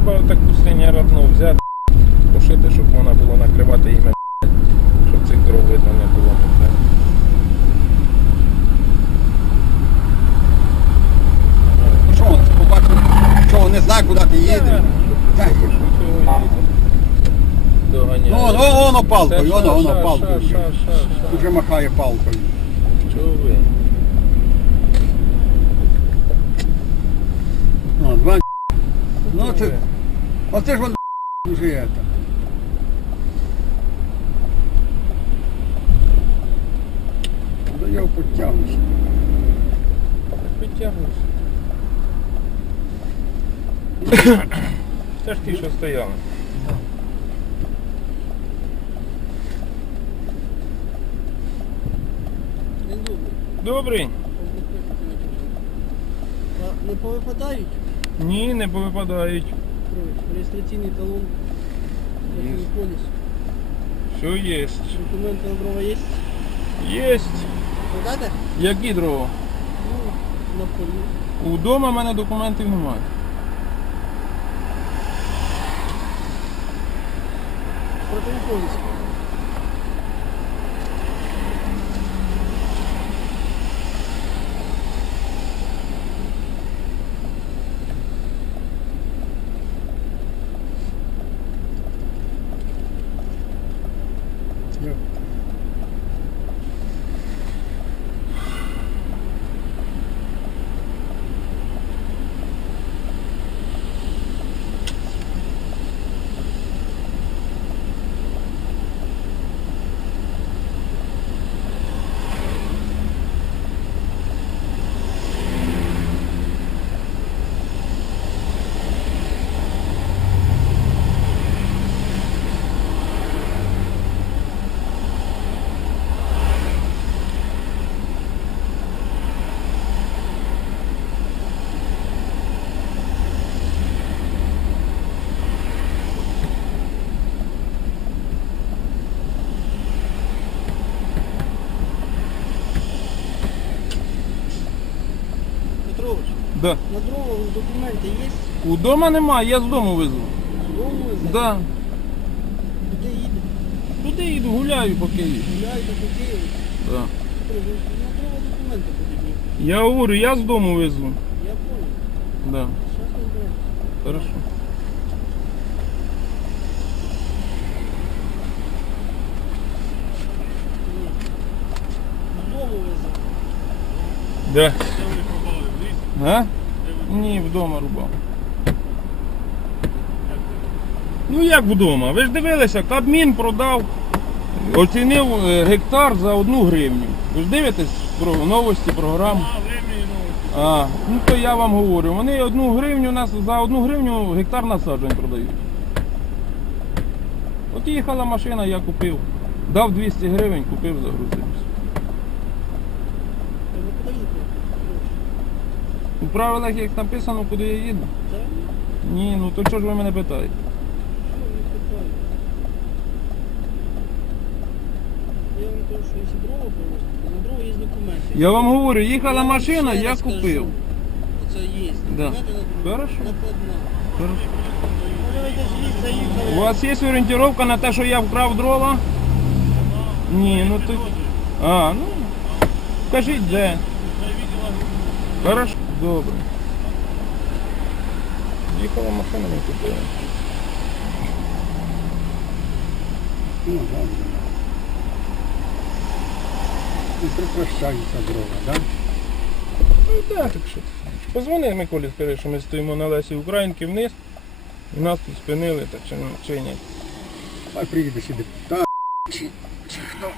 треба таку синє взяти, пошити, щоб вона була накривати ім'я, щоб цих дров видно не було. Ну що, що не знає, куди ти їдеш. Так. Доганяє. Ну, воно, воно палкою, воно, воно палкою. Уже махає палкою. Чого ви? Два Ну Чого це, ви? оце ж він уже это. Да я потягнусь. Підтягуйся. Це ж ті, що стояли. Не добре. Добрий? А не повипадають? Ні, не повипадають. Реєстраційний талон, Є. поліс. Все є. Документи на дрова є? Єсть. Подати? Які дрова? Ну, на полі. Удома в мене документів немає. Страховий поліс. Я- Петрович, Да. на дрова документи є? Удома немає, я з дому везу. Дому везе? Да. Куди їде? Туди йду, гуляю по Києві. Гуляйте по Києву. Да. На дрова документи потрібні. Я говорю, я з дому везу. Я понял. Да. Зараз розберемося. Хорошо. Ні. Дому везе. Да. А? Ні, вдома рубав. Ну як вдома? Ви ж дивилися, Кабмін продав, оцінив е, гектар за одну гривню. Ви ж дивитесь про новості, програму? А, ну то я вам говорю, вони одну гривню нас за одну гривню гектар насаджень продають. От їхала машина, я купив. Дав 200 гривень, купив, загрузився. Та ви куди їдете? Петрович? У правилах як написано, куди я їду. Та ні. Ну то чого ж ви мене питаєте? Що? Я вам кажу, що якщо дрова привозити, то на дрова є документи. Я вам говорю, їхала вам машина, ще я раз кажу, купив. Це є. Да. Документи на. Хорошо. Накладна. Хорошо. Може ви десь їх У вас є орієнтировка на те, що я вкрав дрова? Ні, ну то. А, ну. Кажіть де. Хорошо. Добре. Їхала машина, ми купили. Ну, ладно. І прекращаються дрова, так? Ну так, так що. Позвони Миколі, скажи, що ми стоїмо на Лесі Українки вниз. І нас тут спинили, так чи, чи ні. Хай приїде сюди. Та, чи, чи хто?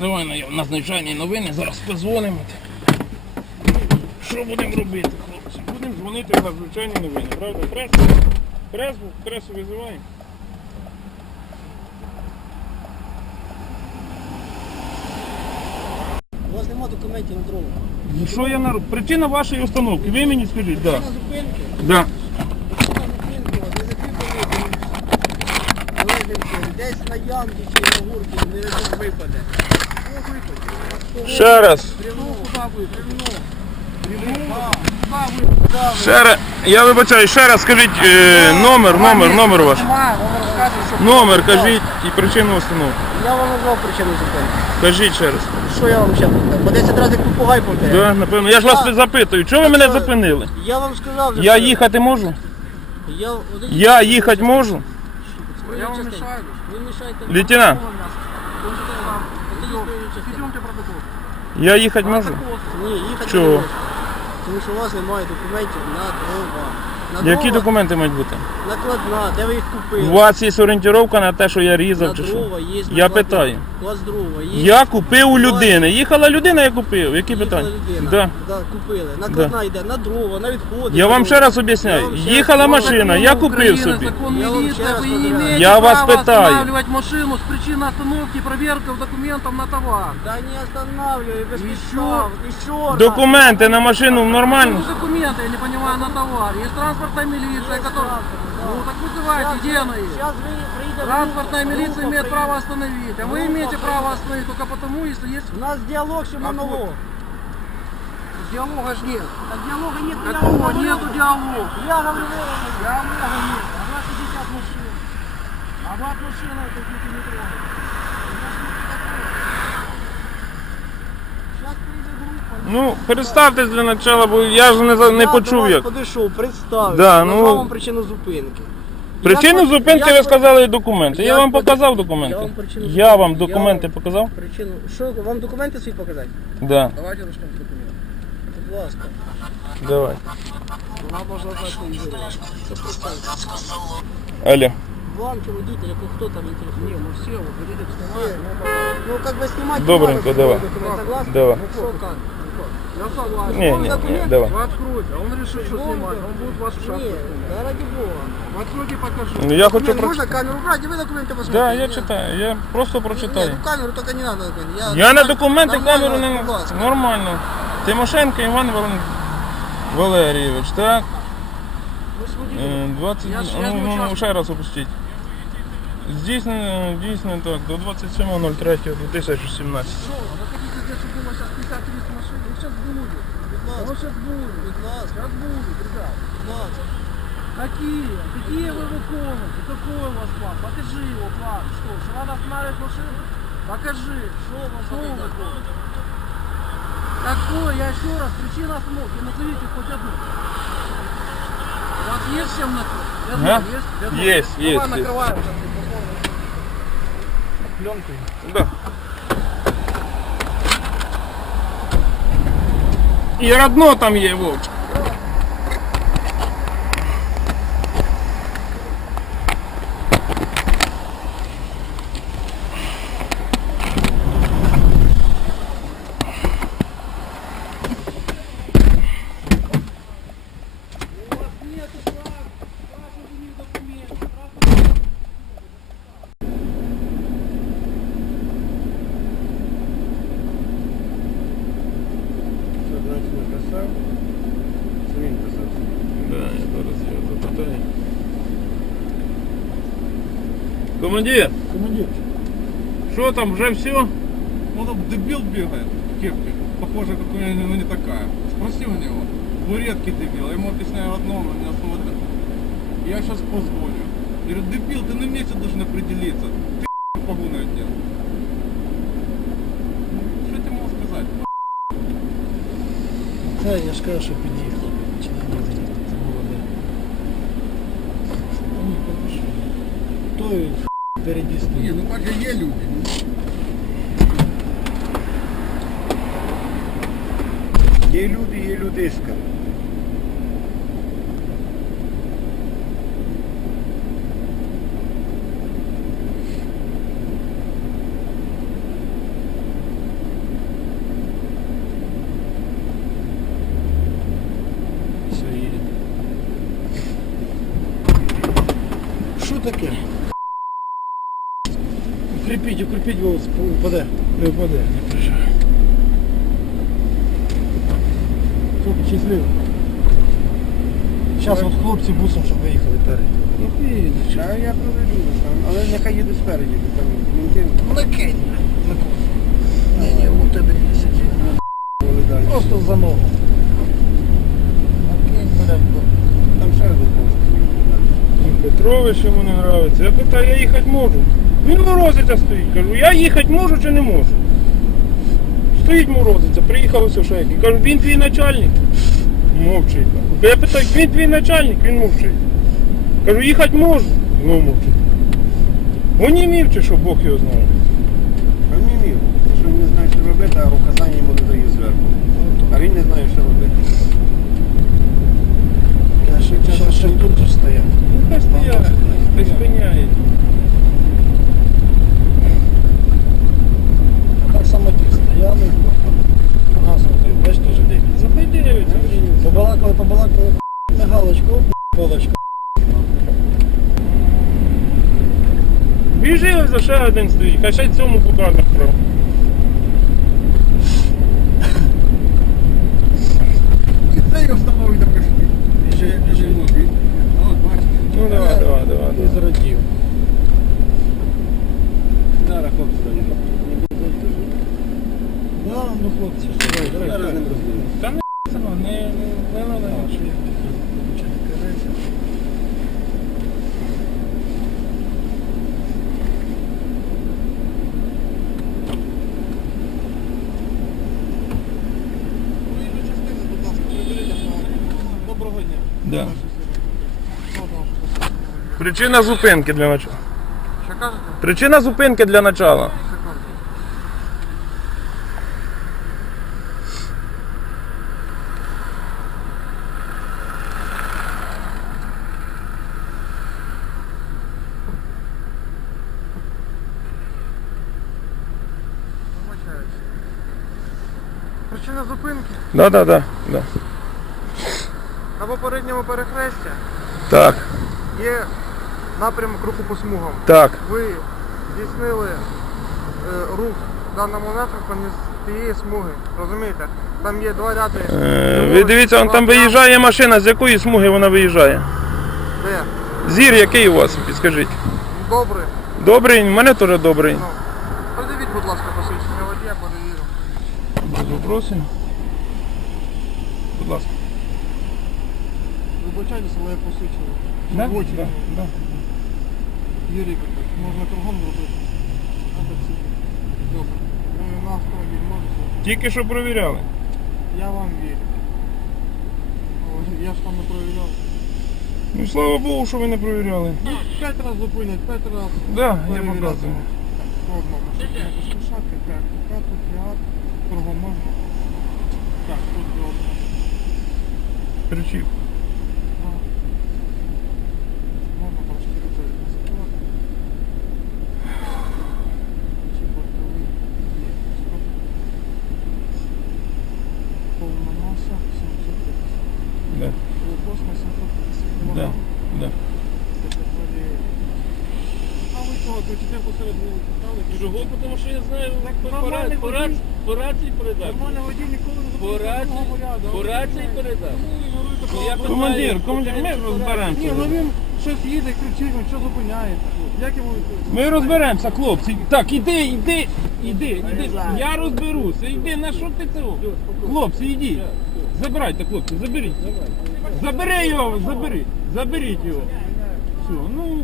Давай на надзвичайні новини, зараз позвонимо. Що будемо робити, хлопці? Будемо дзвонити в надзвичайні новини, правда? Пресу? Пресу, пресу визиваємо. У вас немає документів на дрова. Ну що я народ? Причина вашої установки, ви мені скажіть, так. Зупинки. Да. Причина зупинки. Леденці, десь на ямці чи на гурті, не випаде. Ще раз. Ще раз, я вибачаю, ще раз скажіть е, номер, номер, номер ваш. Номер кажіть і причину установки. Я вам назвав причину зупинки. Кажіть ще раз. Що я вам ще повторю? По 10 разів як попугай повторяю. Да, напевно. Я ж вас запитую, чого ви мене зупинили? Я вам сказав вже. Я що- їхати можу? Я, один- Я їхати можу? Я вам мешаю. Ви мешаєте. Лейтенант, Підйомте протокол. я їхати можу? Ні, їхати Чого? не можна. Тому що у вас немає документів на дрова. На Які дрова документи мають бути? Накладна, де ви їх У купили? вас є орієнтировка на те, що я На різав чи що? дрова є Я накладна. питаю. У вас дрова є. Я купив у людини. Їхала людина, я купив. Які Їхала питання? людина. Да. Да, купили. Накладна йде на дрова, на відходи. Я на вам дрова. ще раз Я об'ясняю. вам ще Їхала раз машина, я купив собі. Закон Я вам милиции, ще раз вы не повторяю. имеете Я вас права питаю. останавливать машину с причины остановки, проверка документов на товар. Да не останавливай, без Еще? підстав. Еще раз. Документи на машину нормально? Ну, документы, я не понимаю, на товар. Есть транспортная милиция, которая... Ну, так вызывайте, где она есть? Сейчас. Транспортная милиция имеет приедет. право остановить, а вы имеете право остановить только потому, если есть... У нас диалог, что монолог. Диалога ж нет. Так диалога нет. Какого нету диалога? Я говорю, Диалога нет. А вас идите от машины. А вы от машины это не трогайте. Ну, представтесь для начала, бо я ж не, за- не Я почув до вас як. Подійшов, представив. Да, назвав ну- вам причину зупинки. Причину Як ви- зупинки як ви сказали і документи. Я як вам ви- показав Я документи. вам причину Я вам зупинки. документи Я вам- показав? Причину. Що, вам документи свої показати? Да. Давайте начнем с документов. Будь ласка. Давай. Вам можна знати Це. Алло. Вам чи водитель, яку хто там інтересує? Не, ну все, вот видите, Ну, как бы снимать Добренько, давай. документ. Давай. Ну, что, как? Я согласен. Не, Вам не, не, документы? давай. Вы откройте, а он решит, что снимать. Он будет вашу шапку Нет, снимать. да ради бога. В откройте покажи. Ну, Я хочу Документ про... можно камеру брать, и вы документы посмотрите? Да, я Нет. читаю, я просто Нет, прочитаю. ну камеру только не надо. Я, Я на документи Нормально, камеру не будь ласка. нормально. Тимошенко Іван Вален- Валерійович, так? Ну, с водителем. Е, 20... Я ж- я ну, ж не ну, участвую. ще раз опустіть. Здійснено, дійсно так, до 27.03.2017. Что, вы здесь, чтобы было сейчас 50-30 машин? Ну, сейчас будет. Будь Ну, ласка, сейчас будет. будь ласка, Сейчас будет, ребят. будь ласка. Какие? Какие вы выполните? Какой у вас план? Покажи его план. Что, что надо останавливать машину? Покажи. Что вам Что вы выполните? Какой? Я еще раз, причина остановки. Назовите хоть одну. У вас есть чем накрыть? Ведно А? есть? Ведно Есть, есть, Давай есть. накрываем сейчас. Пленкой. Да. І родно там є, Вовчик. Командир, Командир. що там, вже все? Ну там дебил бегает в кепке, похоже, какой но не такая. Спроси у него. Вы редкий дебил, я ему объясняю одно, он меня смотрит. Я сейчас позвоню. Я говорю, дебил, ты на месте должен определиться. Ты погоны одел. Ну, Что я тебе могу сказать? Та, я ж кажу, що під'їхав. Чи не під'їхав? Це було де. Ні, подожди. Той Впереді Ні, ну так є люди. Є люди, є людиська. Все, їде. Що таке? Укріпіть, укріпіть голос, упаде. Не впаде, не переживай. Все, щасливо. Зараз от хлопці бусом, щоб виїхали перед. Ну їдеш, а я проведу сам. Але нехай їде спереді, бо там мінти Накинь. Ні, ні, у тебе не далі. Просто за ногу. Там ще один. Петрович йому не нравиться. Я питаю, я їхати можу. Він морозиться стоїть. Кажу, я їхати можу чи не можу? Стоїть морозиться, приїхав ось шейки. Кажу, він твій начальник. Мовчить. Я питаю, він твій начальник, він мовчить. Кажу, їхати можу. Ну мовчить. Онімів чи що Бог його знає. А мені мів, що він не знає, що робити, а указання йому не дають зверху. А він не знає, що робити. Я ще час ще тут же хай стоять, хай спиняє. Так само ті стояли. Нас от, бачите, вже дивіться. Запай дивиться. Побалакали, побалакали, мигалочку, оп, полочку. Біжи за ще один стоїть, хай ще й цьому покаже право. Це його встановить до пішки. І ще, і ще внутрі. От, бачите. Ну давай, давай, давай. Не зрадів. Зараз хлопці дають. Да, ну хлопці, що ви, Зараз з ним. Та не це, не, не, не не кажеться. Доброго дня. Да. Причина зупинки для начала. Що кажете? Причина зупинки для начала. Секунду. Вибачаюсь. Причина зупинки Да, да, да, да. на попередньому перехресті Так, є напрямок руху по смугам. так. Ви здійснили е, рух в даному напрямку не з тієї смуги. Розумієте? Там є два ряди. Е, ви дивіться, он там виїжджає машина, з якої смуги вона виїжджає. Де? Зір який у вас, підскажіть. Добре. Добрий, у мене теж добрий. Ну, Продивіть, будь ласка, посвідчення водія, перевірю. Без вопросів. Будь ласка. Вибачайтеся, але я посвідчення. Да? Да, да. Юрій, можна кругом робити. Добре. Ви на автомобіль можете? Тільки що провіряли. Я вам вірю. О, Я ж там не провіряв. Ну слава Богу, що ви не провіряли. Ну, п'ять разів зупинять, п'ять разів. Да, я Перевіряти. показую. Одно, не поспішати, так, так, тут кругом можна. Так, тут добре. Кричів. Можна трошки рукою засипати. Чи бортовий є. Стоп. Повна маса 750. Да, Глукозна 750 да, кг. да. А ви чого, кричите посеред вулиці стали? Чого? Тому що я знаю, Так нормальний водій. по рації передав. Нормально водій ніколи не По зупиняє рації, другого ряду. по рації передав. Ну, Я командир, командир, ми розберемося. Ні, ну він щось їде, кричить, він що зупиняється. Як йому Ми розберемося, хлопці. Так, іди, іди, іди, іди. Я розберуся. Іди, на що ти цього? Хлопці, ідіть. Забирайте, хлопці, заберіть. Забери його, заберіть. Заберіть його. Все, ну,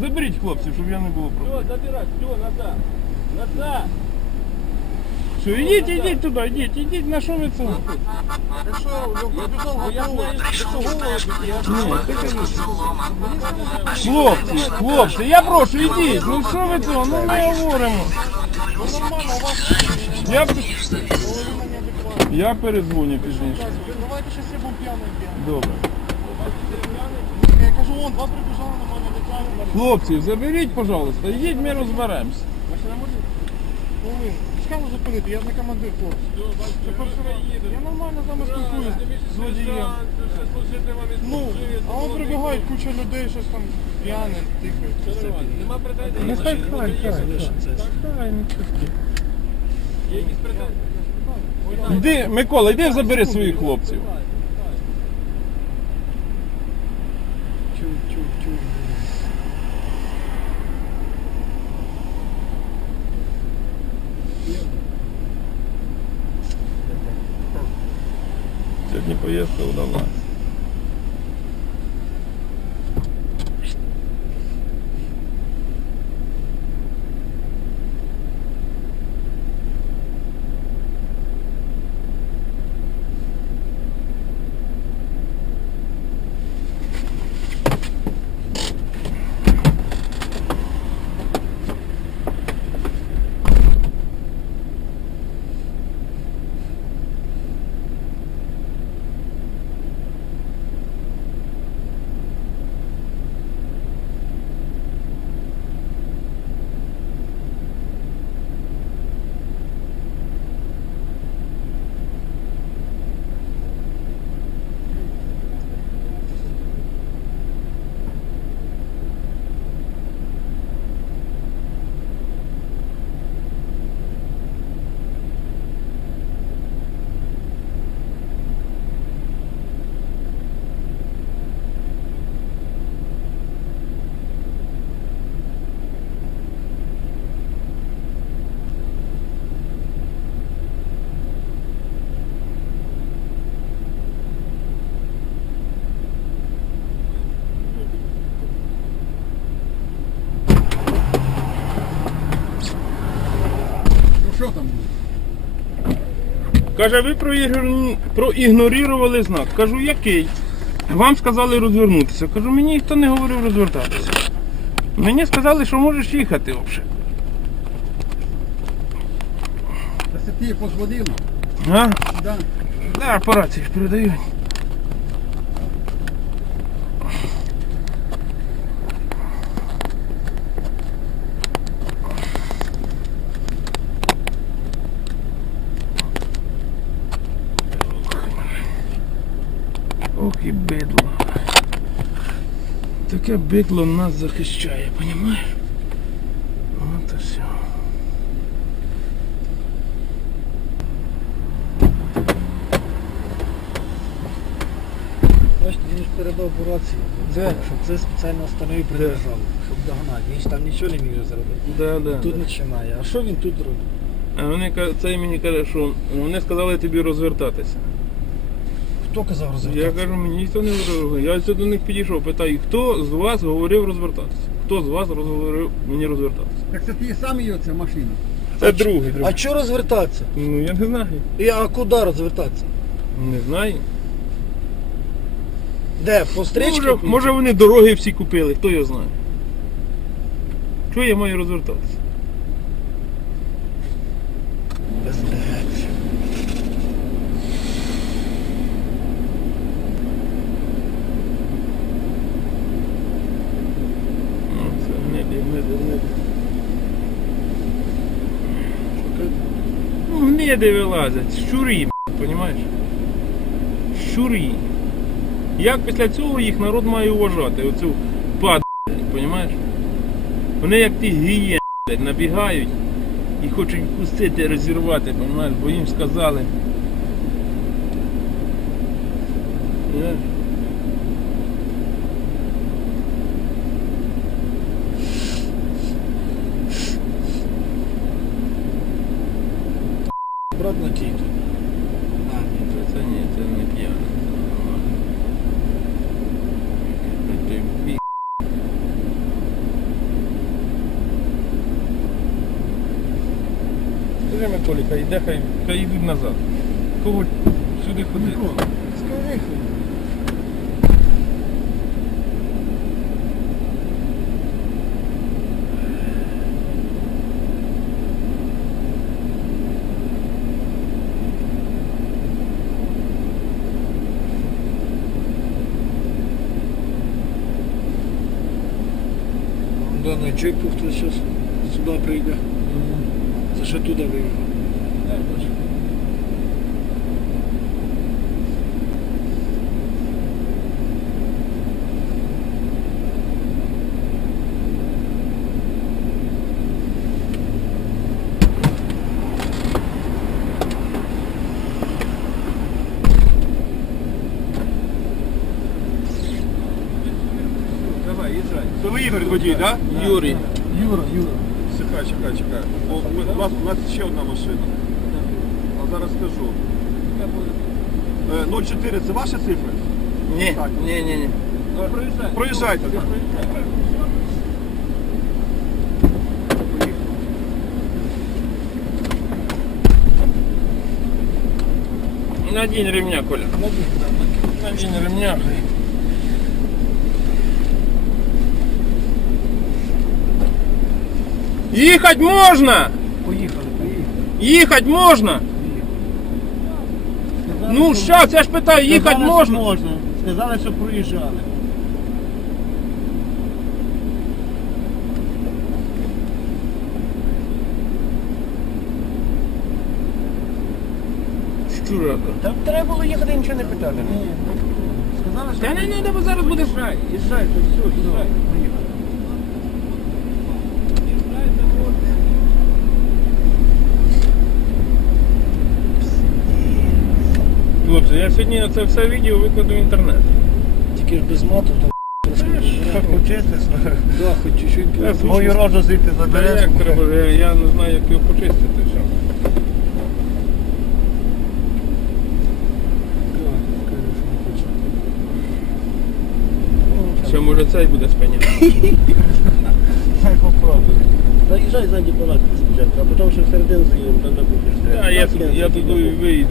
заберіть хлопців, щоб я не було проблем. Все, забирай, все, назад. Назад. Все, ідіть, ідіть туди, ідіть, ідіть, на що ви це? Якщо Хлопці, хлопці, я прошу, ідіть. Ну що ви цього? Ну ми говоримо. Я, я передзвоню пізніше. Давайте щось я був п'яний п'яний. Добре. Я кажу, вон, два прибіжали на мене дитяні. Хлопці, заберіть, пожалуйста, ідіть, ми розберемося. Значить, не можу? Чекав зупинити, я ж не командир хлопці. Це перший раз. Я нормально з вами спілкуюсь з водієм. Ну, а он прибігають куча людей, щось там п'яне, тихо. Нема претензій. Не хай, хай, хай. Хай. Є якісь претензії? Іди, Микола, йди забери своїх хлопців. Сьогодні поїздка вдалась. Каже, ви проігнорували знак. Кажу, який? Вам сказали розвернутися. Кажу, мені ніхто не говорив розвертатися. Мені сказали, що можеш їхати взагалі. Та це ти позвонив? А? Да. Да, по рації ж передають. Ох і бидло. Таке бидло нас захищає, понімаєш? От і все. Бачите, він ж передав по рації, Де? щоб це спеціально остановив придержав, щоб догнати. Він ж там нічого не міг зробити. Да, да, Тут починає. А що він тут робить? А вони ка- це мені каже, що вони сказали тобі розвертатися. Хто казав Я розвертатися? кажу, мені ніхто не говорив. Я ось до них підійшов, питаю, хто з вас говорив розвертатися? Хто з вас розговорив мені розвертатися? Так це ти сам її оця машина. Це другий, А другий. чого розвертатися? Ну я не знаю. І а куди розвертатися? Не знаю. Де? По стрічці? Може, може вони дороги всі купили, хто його знає. Чого я маю розвертатися? Гниди вилазять, щурі, понімаєш? Щурі. Як після цього їх народ має уважати? Оцю пад, понімаєш? Вони як ті гієни набігають і хочуть пустити, розірвати, понімаєш? Бо їм сказали. Миколі, хай йде, хай, хай йдуть назад. Кого сюди ходити? Скажи. Да, на джипу хтось зараз сюди прийде. Це ще туди виїхав. Давай, їжджай. Це ви Ігор водій, так? Юрій. Юра, Юра. Чекай, чекай, чекай. Бо ми- у, вас, у нас ще одна машина. А зараз скажу. Е, 04 це ваші цифри? Ні, Так. ні, ні, ні. Проїжджайте. Надінь ремня, Коля. Надінь ремня. Їхать можна! Поїхали, поїхали. Їхать можна! Ну щас, я ж питаю, їхать можна? можна. Сказали, що проїжджали. Щура. Там треба було їхати, нічого не питати. Сказали, що Та не, не, бо зараз буде. Їжджай, їжджай, то все, їжджай. Хлопці, я сьогодні це все відео викладу в інтернет. тільки ж без мату, там трошки. Що почистиш? Да, хоч чуть-чуть. Мою рожу звідти забереш. як треба, я, я не знаю, як його почистити. Все. Ще може цей буде спиняти. Попробуй. Заїжджай ззаді палатки спочатку, а потім ще всередину заїдемо, там на кухню. Я, і виїду.